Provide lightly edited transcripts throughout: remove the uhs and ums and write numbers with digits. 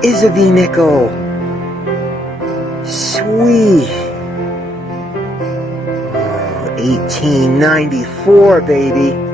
That is a V-nickel. Sweet. Oh, 1894, baby.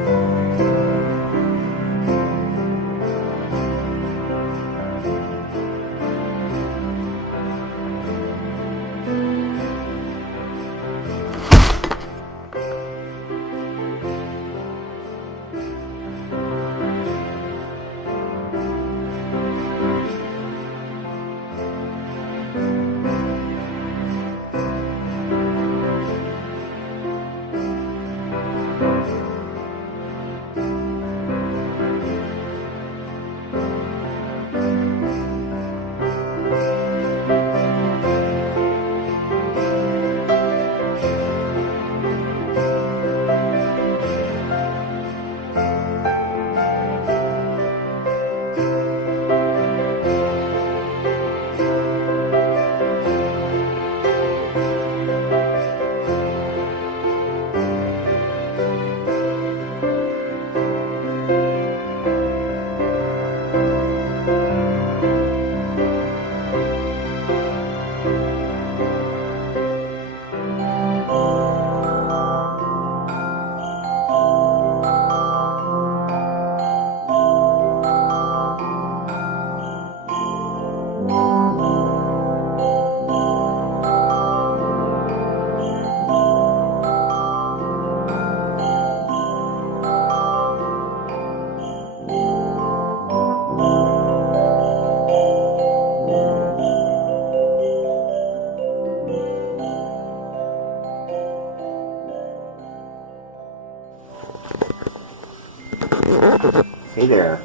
Hey there.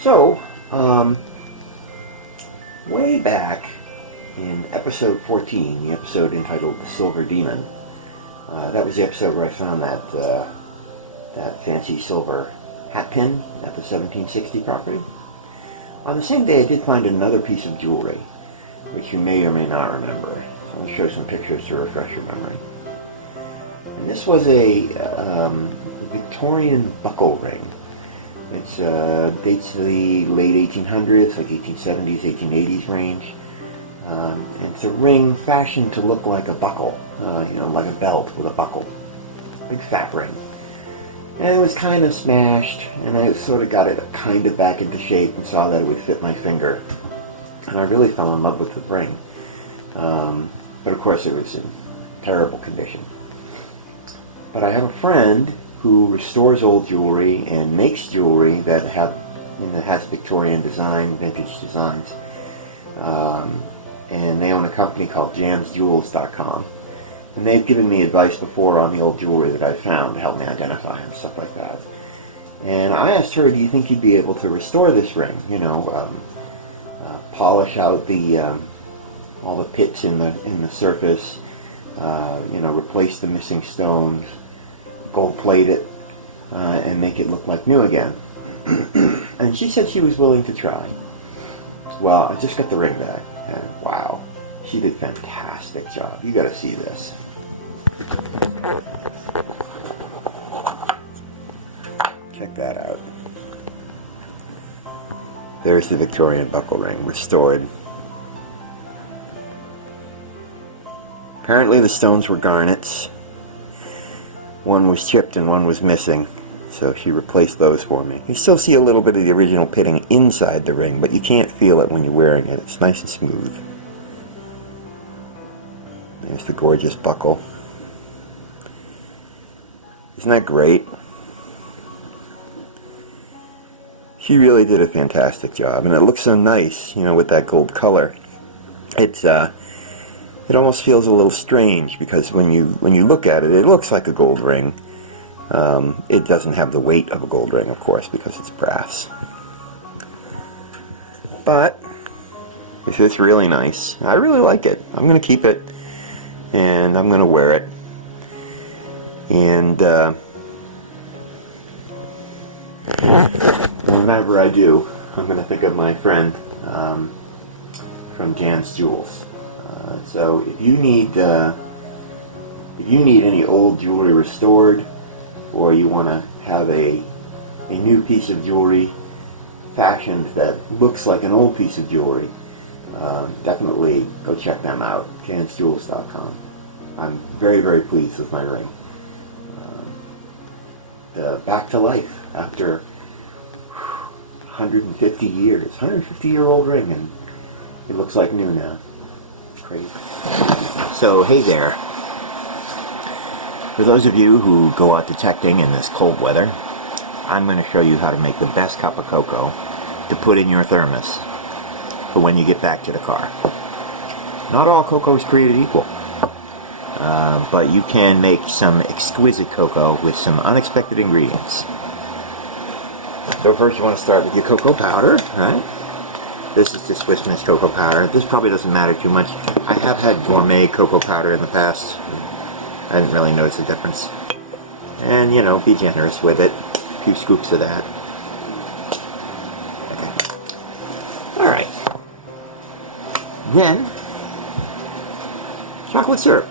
So, way back in episode 14, the episode entitled The Silver Demon, that was the episode where I found that fancy silver hat pin at the 1760 property. On the same day, I did find another piece of jewelry, which you may or may not remember. So I'll show some pictures to refresh your memory. And this was a Victorian buckle ring. It dates to the late 1800s, like 1870s, 1880s range. It's a ring fashioned to look like a buckle, like a belt with a buckle. Big fat ring. And it was kind of smashed, and I sort of got it kind of back into shape and saw that it would fit my finger. And I really fell in love with the ring. But of course it was in terrible condition. But I have a friend who restores old jewelry and makes jewelry that has Victorian design, vintage designs. And they own a company called jamsjewels.com. And they've given me advice before on the old jewelry that I've found to help me identify and stuff like that. And I asked her, do you think you'd be able to restore this ring? Polish out all the pits in the surface, replace the missing stones, gold plate it, and make it look like new again. And she said she was willing to try. Well, I just got the ring back, and wow, she did a fantastic job. You gotta see this. Check that out. There's the Victorian buckle ring, restored. Apparently the stones were garnets. One was chipped and one was missing, so she replaced those for me. You still see a little bit of the original pitting inside the ring, but you can't feel it when you're wearing it. It's nice and smooth. There's the gorgeous buckle. Isn't that great? She really did a fantastic job, and it looks so nice, with that gold color. It almost feels a little strange because when you look at it, it looks like a gold ring. It doesn't have the weight of a gold ring, of course, because it's brass. But it's really nice. I really like it. I'm going to keep it, and I'm going to wear it. And whenever I do, I'm going to think of my friend from Jan's Jewels. So if you need any old jewelry restored, or you want to have a new piece of jewelry fashioned that looks like an old piece of jewelry, definitely go check them out, jansjewels.com. I'm very, very pleased with my ring. Back to life after 150 years. 150-year-old ring, and it looks like new now. It's crazy. So, hey there. For those of you who go out detecting in this cold weather, I'm going to show you how to make the best cup of cocoa to put in your thermos for when you get back to the car. Not all cocoa is created equal. But you can make some exquisite cocoa with some unexpected ingredients. So first you want to start with your cocoa powder, right? This is the Swiss Miss cocoa powder. This probably doesn't matter too much. I have had gourmet cocoa powder in the past. I didn't really notice the difference. And, you know, be generous with it. A few scoops of that. Okay. Alright. Then, chocolate syrup.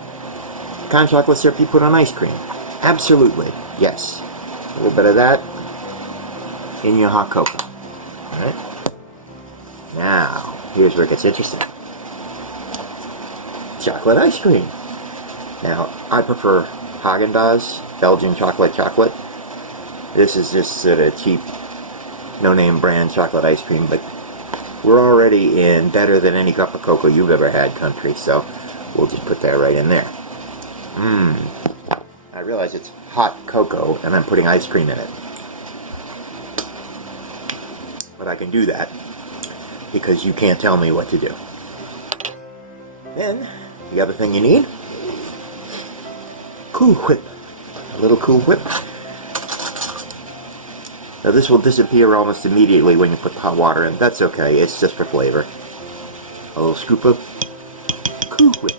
The kind of chocolate syrup you put on ice cream. Absolutely, yes. A little bit of that in your hot cocoa. Alright? Now, here's where it gets interesting. Chocolate ice cream. Now, I prefer Haagen-Dazs, Belgian chocolate. This is just sort of cheap, no-name brand chocolate ice cream, but we're already in better than any cup of cocoa you've ever had country, so we'll just put that right in there. I realize it's hot cocoa and I'm putting ice cream in it. But I can do that because you can't tell me what to do. Then, the other thing you need, Cool Whip. A little Cool Whip. Now this will disappear almost immediately when you put the hot water in. That's okay, it's just for flavor. A little scoop of Cool Whip.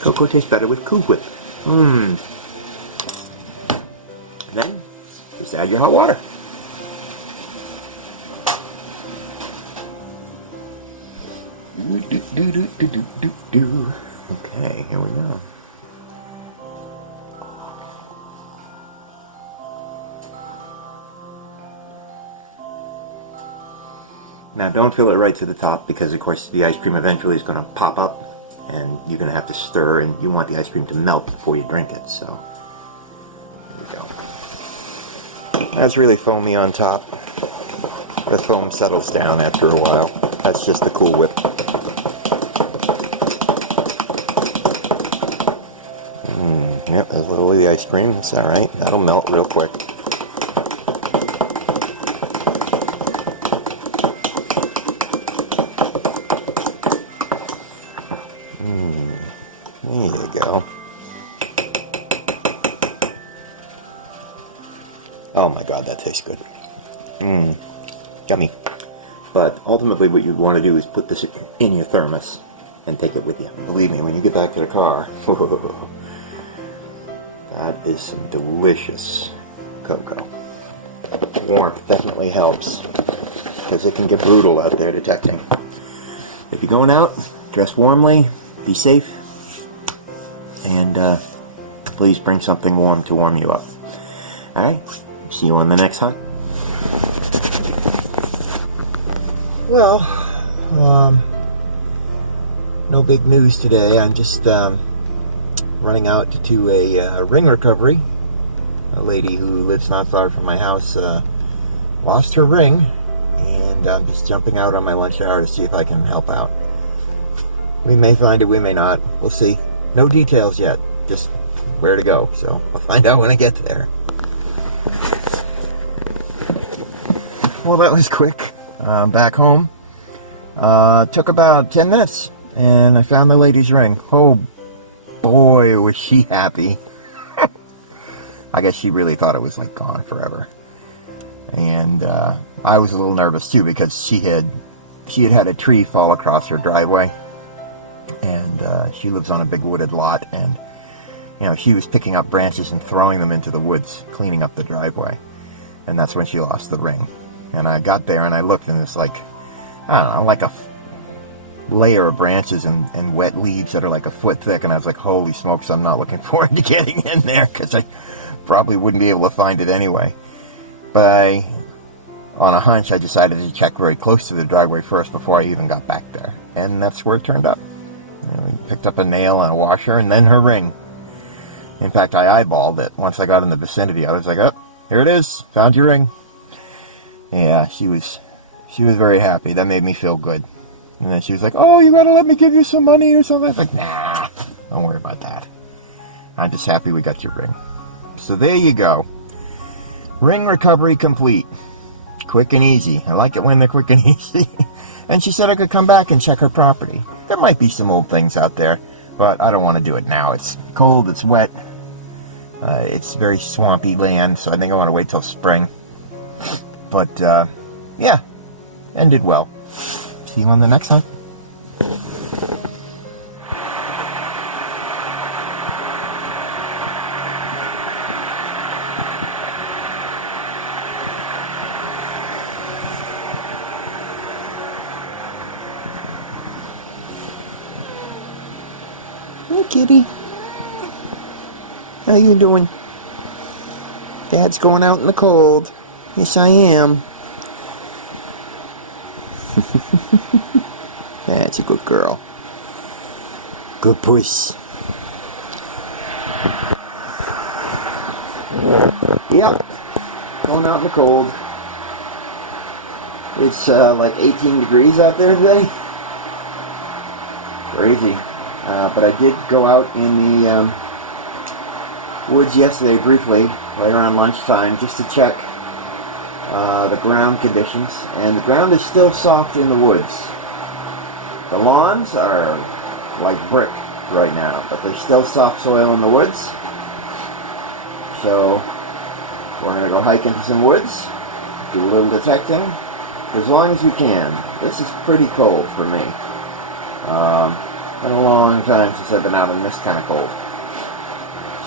Cocoa tastes better with Cool Whip. Then, just add your hot water. Okay, here we go. Now don't fill it right to the top because of course the ice cream eventually is going to pop up and you're going to have to stir, and you want the ice cream to melt before you drink it, so here we go. That's really foamy on top. The foam settles down after a while. That's just the Cool Whip. Yep, there's a little of the ice cream. It's alright. That'll melt real quick. There you go. Oh my god, that tastes good. Yummy. But ultimately what you'd want to do is put this in your thermos and take it with you. Believe me, when you get back to the car, that is some delicious cocoa. Warmth definitely helps because it can get brutal out there detecting. If you're going out, dress warmly, be safe, and please bring something warm to warm you up. Alright, see you on the next hunt. Well, no big news today. I'm just running out to do a ring recovery. A lady who lives not far from my house lost her ring, and I'm just jumping out on my lunch hour to see if I can help out. We may find it, we may not. We'll see. No details yet, just where to go. So I'll find out when I get there. Well, that was quick. Back home. Took about 10 minutes, and I found the lady's ring. Oh boy, was she happy. I guess she really thought it was like gone forever. And I was a little nervous too because she had had a tree fall across her driveway, and she lives on a big wooded lot, and you know, she was picking up branches and throwing them into the woods, cleaning up the driveway, and that's when she lost the ring. And I got there and I looked, and it's like, I don't know, like a layer of branches and wet leaves that are like a foot thick, and I was like, holy smokes, I'm not looking forward to getting in there because I probably wouldn't be able to find it anyway. But I on a hunch, I decided to check very close to the driveway first before I even got back there. And that's where it turned up. We picked up a nail and a washer, and then her ring. In fact, I eyeballed it once I got in the vicinity. I was like, oh, here it is. Found your ring. Yeah, she was very happy. That made me feel good. And then she was like, oh, you gotta let me give you some money or something. I was like, nah, don't worry about that. I'm just happy we got your ring. So there you go. Ring recovery complete. Quick and easy. I like it when they're quick and easy. And she said I could come back and check her property. There might be some old things out there, but I don't want to do it now. It's cold, it's wet, it's very swampy land, so I think I want to wait till spring. But, yeah, ended well. See you on the next hunt. Hey, kitty. How you doing? Dad's going out in the cold. Yes, I am. That's a good girl. Good puss. Yep. Going out in the cold. It's like 18 degrees out there today. Crazy. But I did go out in the woods yesterday briefly, right around lunchtime, just to check the ground conditions. And the ground is still soft in the woods. The lawns are like brick right now, but there's still soft soil in the woods. So we're going to go hike into some woods, do a little detecting, as long as we can. This is pretty cold for me. Been a long time since I've been out in this kind of cold.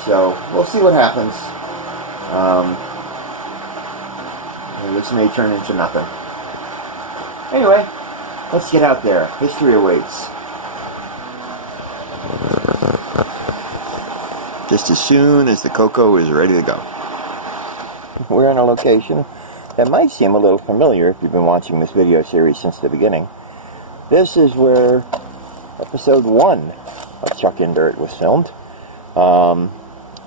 So we'll see what happens. This may turn into nothing. Anyway, let's get out there. History awaits. Just as soon as the cocoa is ready to go. We're in a location that might seem a little familiar if you've been watching this video series since the beginning. This is where episode 1 of Chuck in Dirt was filmed.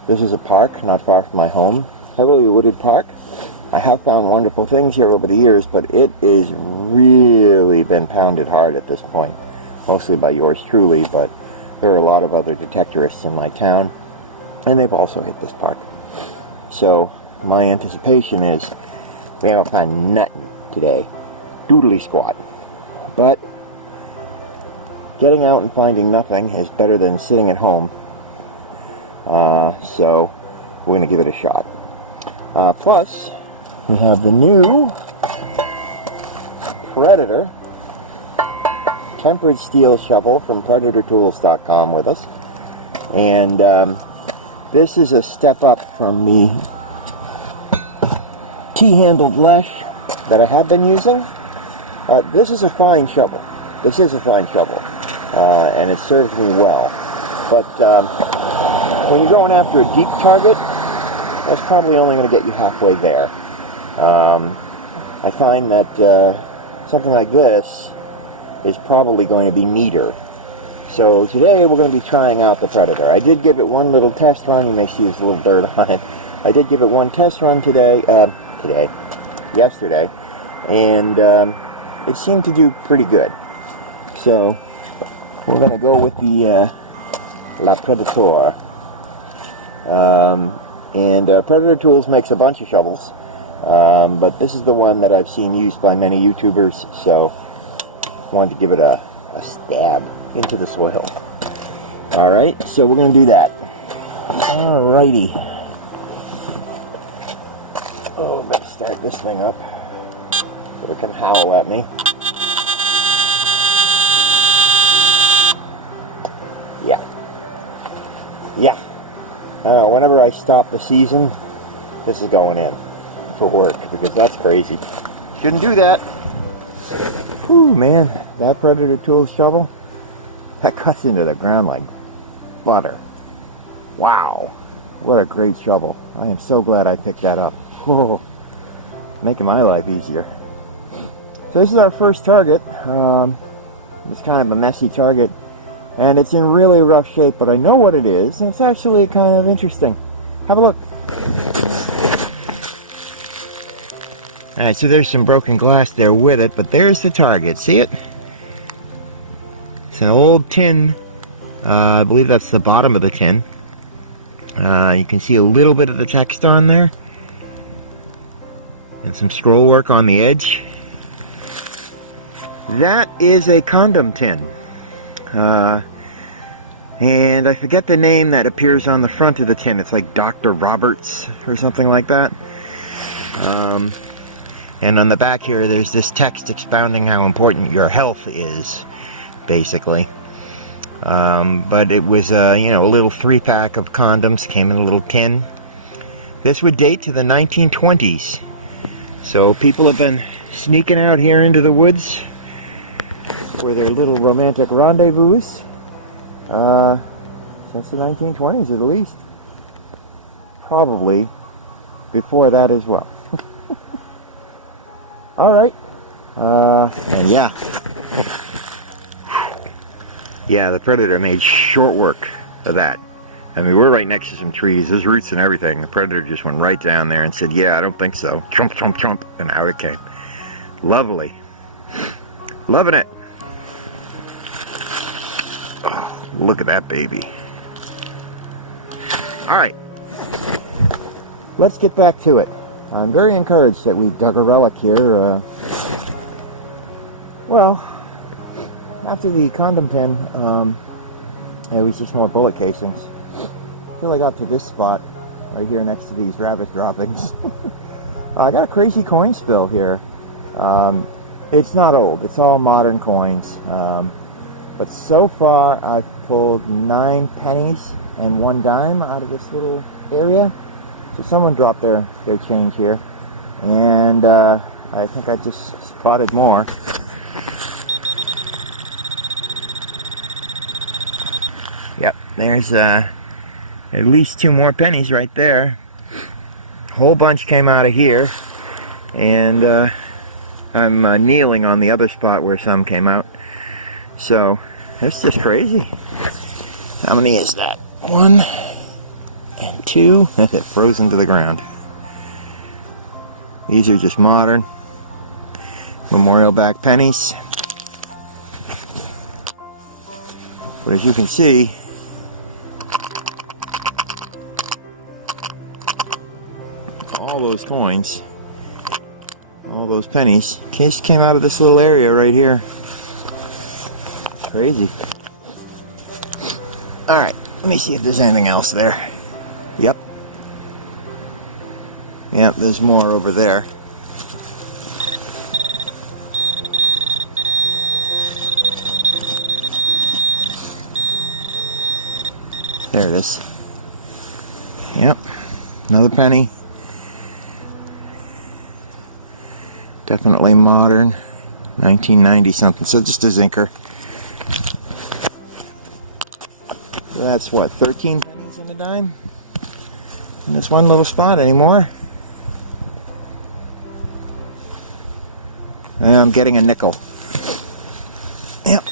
This is a park not far from my home, heavily wooded park. I have found wonderful things here over the years, but it is really been pounded hard at this point, mostly by yours truly, but there are a lot of other detectorists in my town, and they've also hit this park. So my anticipation is we haven't found nothing today, doodly squat, but getting out and finding nothing is better than sitting at home. So we're going to give it a shot. Plus, we have the new Predator tempered steel shovel from PredatorTools.com with us. And this is a step up from the T-handled lash that I have been using. This is a fine shovel. This is a fine shovel. And it serves me well. But when you're going after a deep target, that's probably only going to get you halfway there. I find that something like this is probably going to be neater. So today we're going to be trying out the Predator. I did give it one little test run. You may see there's a little dirt on it. I did give it one test run yesterday, and it seemed to do pretty good. So we're going to go with the La Predator. And Predator Tools makes a bunch of shovels, but this is the one that I've seen used by many YouTubers, so I wanted to give it a stab into the soil. Alright, so we're going to do that. Alrighty. Oh, better start this thing up so it can howl at me. Yeah. Whenever I stop the season, this is going in for work, because that's crazy. Shouldn't do that. Whew, man, that Predator Tools shovel, that cuts into the ground like butter. Wow, what a great shovel. I am so glad I picked that up. Oh, making my life easier. So this is our first target. It's kind of a messy target, and it's in really rough shape, but I know what it is, and it's actually kind of interesting. Have a look. Alright, so there's some broken glass there with it, but there's the target. See it? It's an old tin. I believe that's the bottom of the tin. You can see a little bit of the text on there. And some scroll work on the edge. That is a condom tin. And I forget the name that appears on the front of the tin. It's like Dr. Roberts or something like that. And on the back here, there's this text expounding how important your health is, basically. But it was, a little 3-pack of condoms, came in a little tin. This would date to the 1920s. So people have been sneaking out here into the woods for their little romantic rendezvous since the 1920s at least. Probably before that as well. Alright. And yeah. Yeah, the predator made short work of that. I mean, we're right next to some trees. There's roots and everything. The predator just went right down there and said, yeah, I don't think so. Chomp, chomp, chomp. And out it came. Lovely. Loving it. Oh, look at that baby. Alright. Let's get back to it. I'm very encouraged that we dug a relic here. Well, after the condom tin, it was just more bullet casings. Until I got to this spot, right here next to these rabbit droppings. I got a crazy coin spill here. It's not old, it's all modern coins. But so far, I've pulled 9 pennies and 1 dime out of this little area. So someone dropped their change here. And I think I just spotted more. Yep, there's at least 2 more pennies right there. A whole bunch came out of here. And I'm kneeling on the other spot where some came out. So, that's just crazy. How many is that? 1 and 2. It froze into the ground. These are just modern memorial back pennies. But as you can see, all those coins, all those pennies, just came out of this little area right here. Crazy. Alright, let me see if there's anything else there. Yep. Yep, there's more over there. There it is. Yep, another penny. Definitely modern. 1990 something, so just a zinker. So that's what, 13 pennies and a dime? In this one little spot anymore. And I'm getting a nickel. Yep.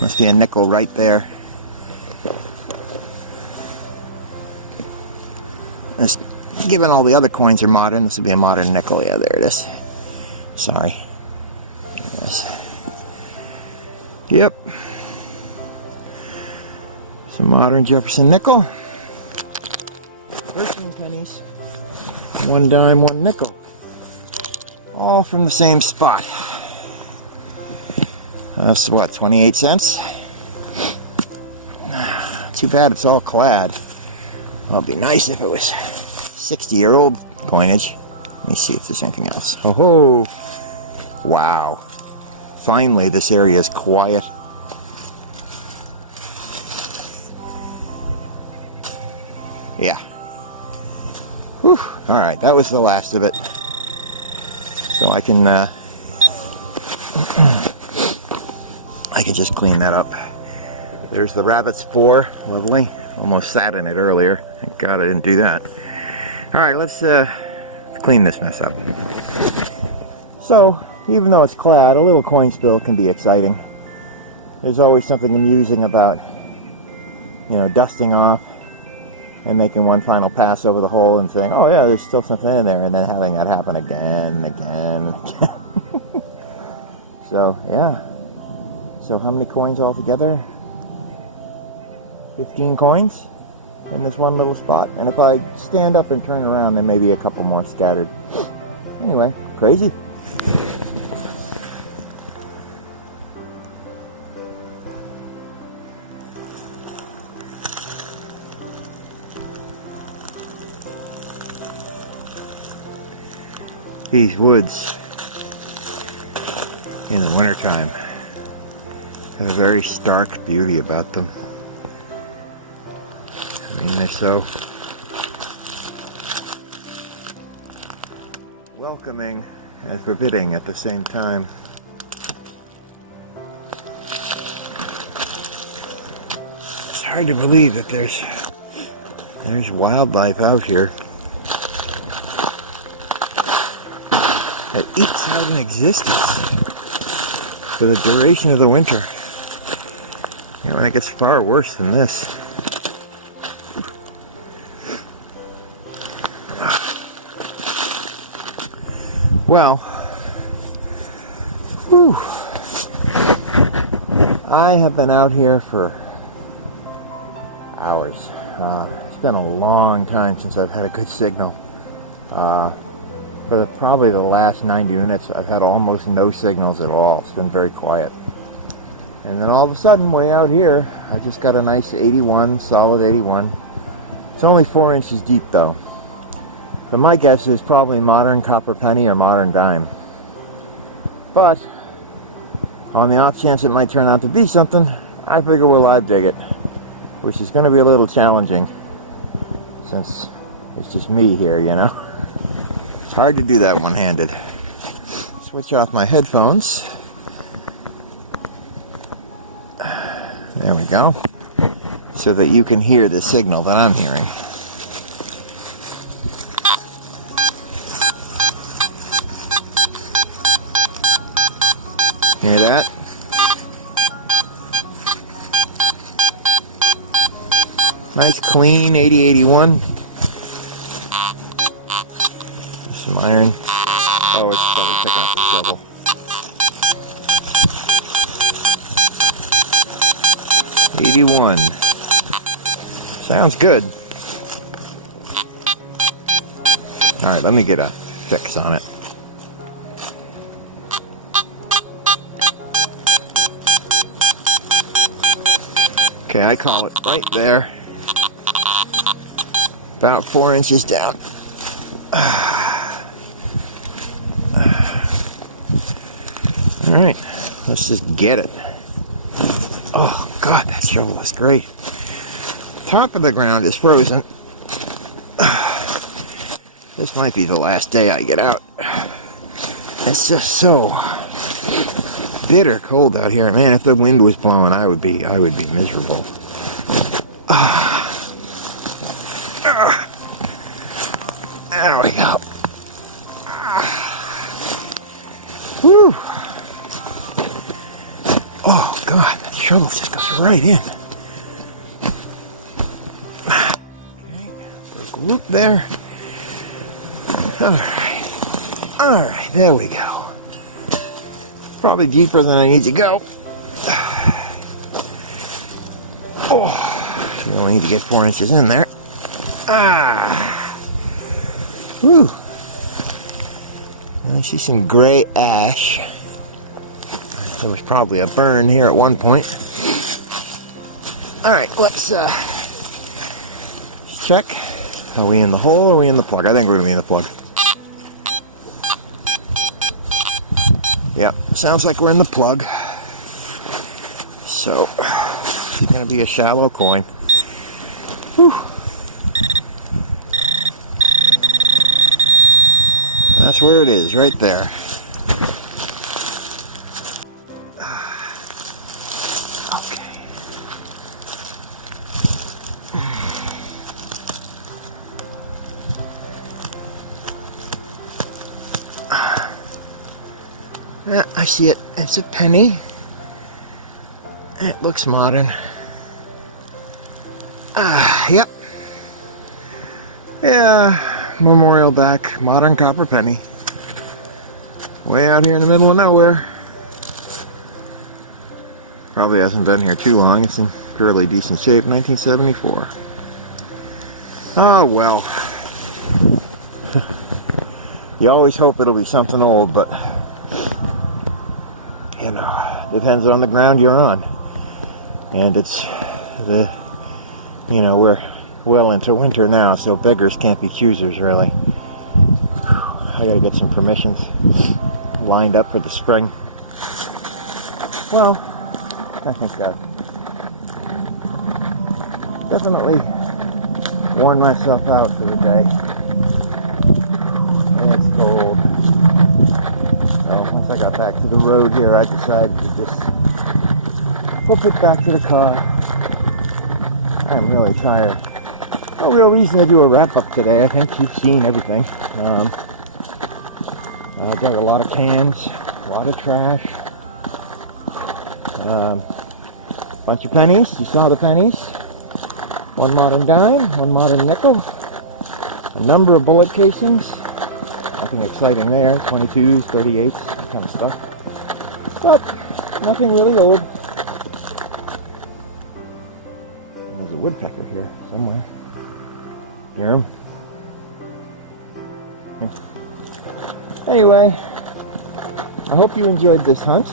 Must be a nickel right there. This, given all the other coins are modern, this would be a modern nickel. Yeah, there it is. Sorry. There it is. Yep. Some modern Jefferson nickel. 13 pennies. 1 dime, 1 nickel. All from the same spot. That's what, 28 cents? Too bad it's all clad. Well, it'd be nice if it was 60-year-old coinage. Let me see if there's anything else. Oh ho! Wow. Finally, this area is quiet. Yeah. Whew. Alright, that was the last of it. So I can just clean that up. There's the rabbit spoor. Lovely. Almost sat in it earlier. Thank God I didn't do that. Alright, let's clean this mess up. So, even though it's clad, a little coin spill can be exciting. There's always something amusing about, you know, dusting off and making one final pass over the hole and saying, oh yeah, there's still something in there, and then having that happen again and again and again. So, yeah. So how many coins altogether? 15 coins in this one little spot. And if I stand up and turn around, there may be a couple more scattered. Anyway, crazy. These woods in the wintertime have a very stark beauty about them. I mean, they're so welcoming and forbidding at the same time. It's hard to believe that there's wildlife out here that ekes out an existence for the duration of the winter. You know, and it gets far worse than this. Well, whew, I have been out here for hours. It's been a long time since I've had a good signal. For probably the last 90 minutes, I've had almost no signals at all. It's been very quiet. And then all of a sudden, way out here, I just got a nice 81, solid 81. It's only 4 inches deep, though. But my guess is probably modern copper penny or modern dime. But, on the off chance it might turn out to be something, I figure we'll live dig it. Which is going to be a little challenging, since it's just me here, you know. It's hard to do that one-handed. Switch off my headphones. There we go. So that you can hear the signal that I'm hearing. Hear that? Nice clean 8081. Some iron. Oh, it's probably picking up the shovel. 81. Sounds good. Alright, let me get a fix on it. Okay, I call it right there. About 4 inches down. Alright, let's just get it. Oh God, that shovel is great. Top of the ground is frozen. This might be the last day I get out. It's just so bitter cold out here. Man, if the wind was blowing, I would be miserable. There we go. Whew. Oh God, that shovel just goes right in. Okay, look there. Alright, there we go. Probably deeper than I need to go. Oh, we only need to get 4 inches in there. Whew. I see some gray ash. There was probably a burn here at one point. Alright, let's check. Are we in the hole or are we in the plug? I think we're going to be in the plug. Yep, sounds like we're in the plug. So, it's going to be a shallow coin. Whew. That's where it is, right there. Okay. I see it. It's a penny. It looks modern. Yep. Yeah, memorial back, modern copper penny. Way out here in the middle of nowhere. Probably hasn't been here too long. It's in fairly decent shape. 1974. Oh well. You always hope it'll be something old, but you know, depends on the ground you're on. And it's we're well into winter now, so beggars can't be choosers, really. I gotta get some permissions lined up for the spring. Well, I think I've definitely worn myself out for the day. And it's cold. So once I got back to the road here, I decided to just flip it back to the car. I'm really tired. No real reason to do a wrap-up today. I think you've seen everything. I dug a lot of cans, a lot of trash, bunch of pennies. You saw the pennies. One modern dime, one modern nickel, a number of bullet casings. Nothing exciting there. 22s, 38s, kind of stuff. But nothing really old. There's a woodpecker here somewhere. Hear him? Anyway, I hope you enjoyed this hunt.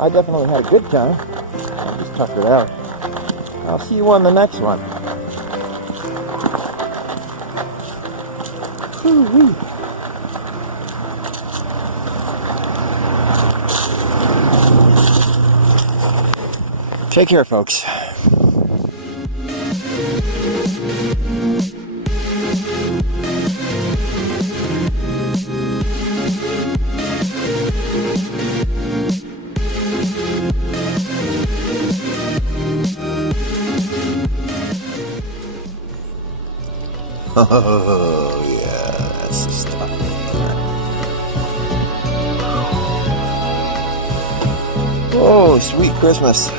I definitely had a good time. I just tuckered out. I'll see you on the next one. Woo-wee. Take care, folks. Oh, yeah, that's the stuff. Oh, sweet Christmas.